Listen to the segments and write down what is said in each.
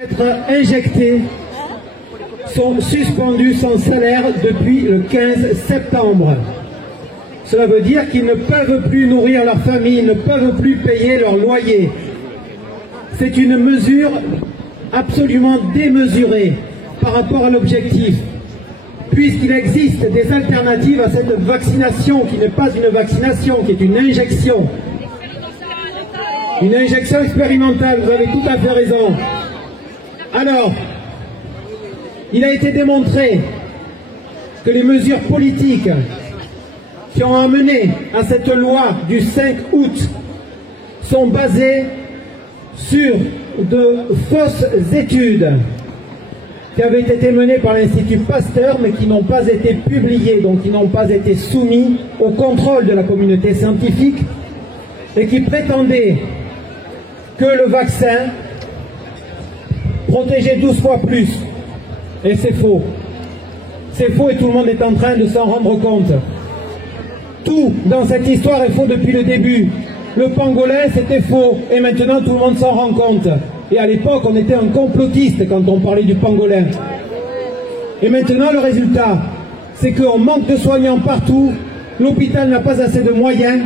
Être injectés sont suspendus sans salaire depuis le 15 septembre. Cela veut dire qu'ils ne peuvent plus nourrir leur famille, ne peuvent plus payer leur loyer. C'est une mesure absolument démesurée par rapport à l'objectif, puisqu'il existe des alternatives à cette vaccination qui n'est pas une vaccination, qui est une injection. Une injection expérimentale, vous avez tout à fait raison. Alors, il a été démontré que les mesures politiques qui ont amené à cette loi du 5 août sont basées sur de fausses études qui avaient été menées par l'Institut Pasteur mais qui n'ont pas été publiées, donc qui n'ont pas été soumises au contrôle de la communauté scientifique et qui prétendaient que le vaccin protégeait 12 fois plus. Et c'est faux. C'est faux et tout le monde est en train de s'en rendre compte. Tout dans cette histoire est faux depuis le début. Le pangolin, c'était faux. Et maintenant, tout le monde s'en rend compte. Et à l'époque, on était un complotiste quand on parlait du pangolin. Et maintenant, le résultat, c'est qu'on manque de soignants partout. L'hôpital n'a pas assez de moyens.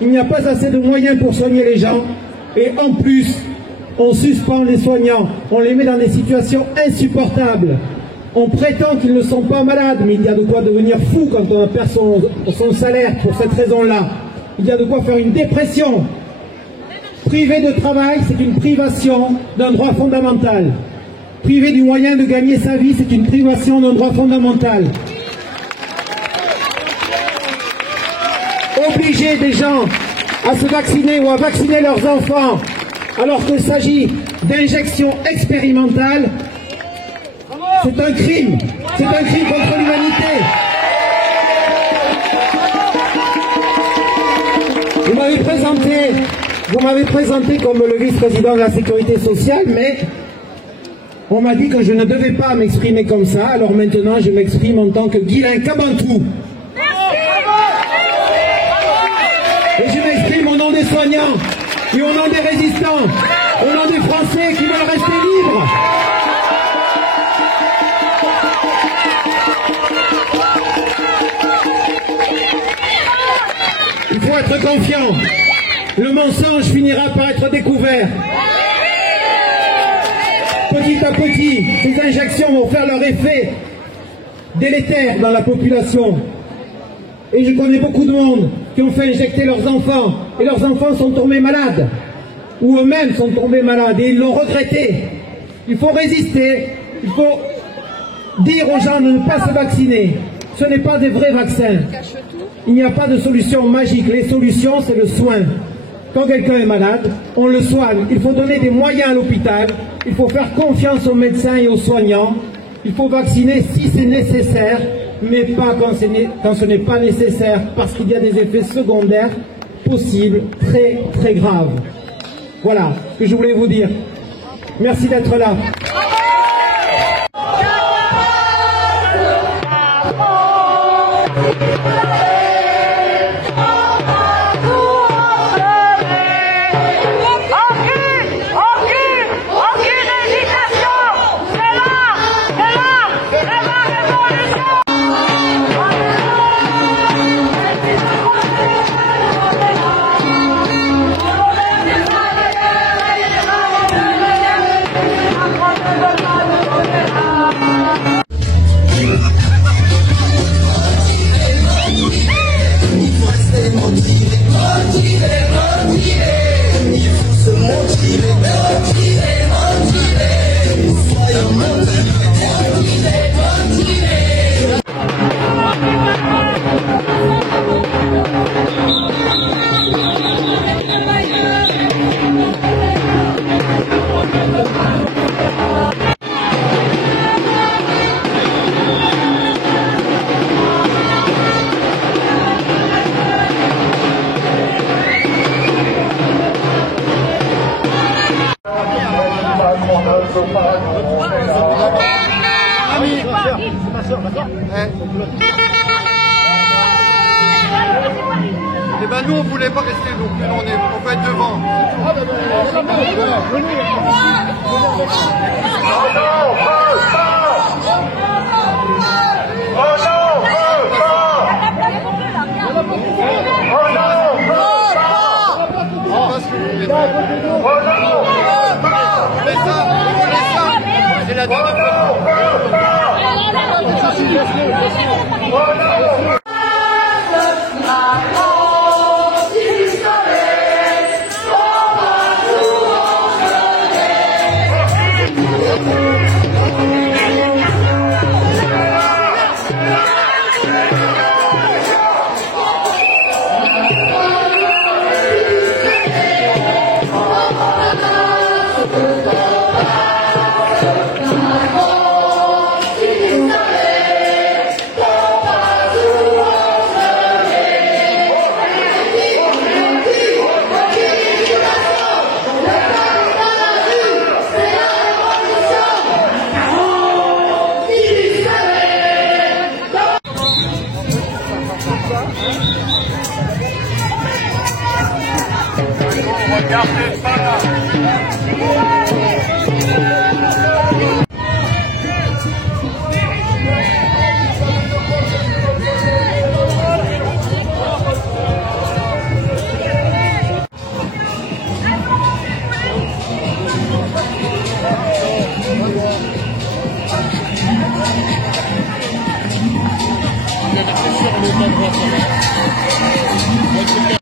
Il n'y a pas assez de moyens pour soigner les gens. Et en plus, on suspend les soignants. On les met dans des situations insupportables. On prétend qu'ils ne sont pas malades, mais il y a de quoi devenir fou quand on perd son salaire pour cette raison-là. Il y a de quoi faire une dépression. Privé de travail, c'est une privation d'un droit fondamental. Privé du moyen de gagner sa vie, c'est une privation d'un droit fondamental. Obliger des gens à se vacciner ou à vacciner leurs enfants alors qu'il s'agit d'injections expérimentales, c'est un crime. C'est un crime contre l'humanité. Vous m'avez présenté comme le vice-président de la Sécurité sociale, mais on m'a dit que je ne devais pas m'exprimer comme ça, alors maintenant je m'exprime en tant que Guilain Kabantou. Et je m'exprime au nom des soignants, et au nom des résistants, au nom des Français qui veulent rester libres. Il faut être confiant. Le mensonge finira par être découvert. Petit à petit, ces injections vont faire leur effet délétère dans la population. Et je connais beaucoup de monde qui ont fait injecter leurs enfants, et leurs enfants sont tombés malades, ou eux-mêmes sont tombés malades, et ils l'ont regretté. Il faut résister, il faut dire aux gens de ne pas se vacciner. Ce n'est pas des vrais vaccins. Il n'y a pas de solution magique. Les solutions, c'est le soin. Quand quelqu'un est malade, on le soigne. Il faut donner des moyens à l'hôpital. Il faut faire confiance aux médecins et aux soignants. Il faut vacciner si c'est nécessaire, mais pas quand ce n'est pas nécessaire, parce qu'il y a des effets secondaires possibles, très très graves. Voilà ce que je voulais vous dire. Merci d'être là. Eh ben nous on voulait pas rester non plus, on va être devant. il a dit regardez pas là. Il y a des pressions sur le bas droit, ça va.